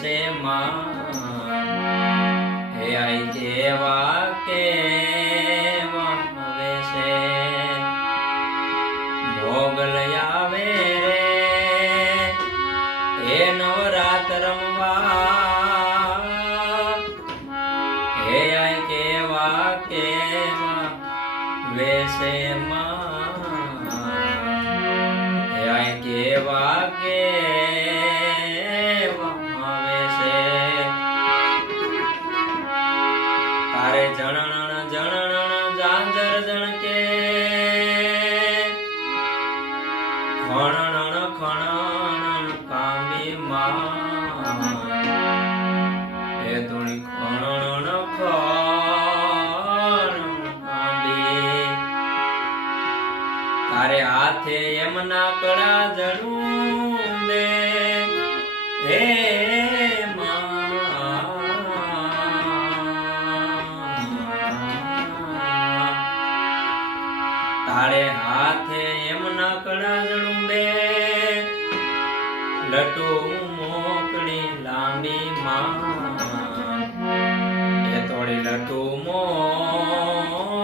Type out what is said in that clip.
વેશે માં હે આઈ કેવા કેવા વેશે મોગલ આવે રે હે નવરાત રમવા હે આઈ કેવા કેવા વેશે માં હે આઈ કેવા કેવા વેશે તારે જણણ જણણ જાંજર જણકે ખણણ ખણણ કામી માં એ ધૂણી ખણણ ખણણ કામી તારે હાથે એમના કડા જડું દે હે તારે હાથે એમના કડા જડુંબે લટુ મોકળી લાંબી માં એ તોડી લટુ મોકળી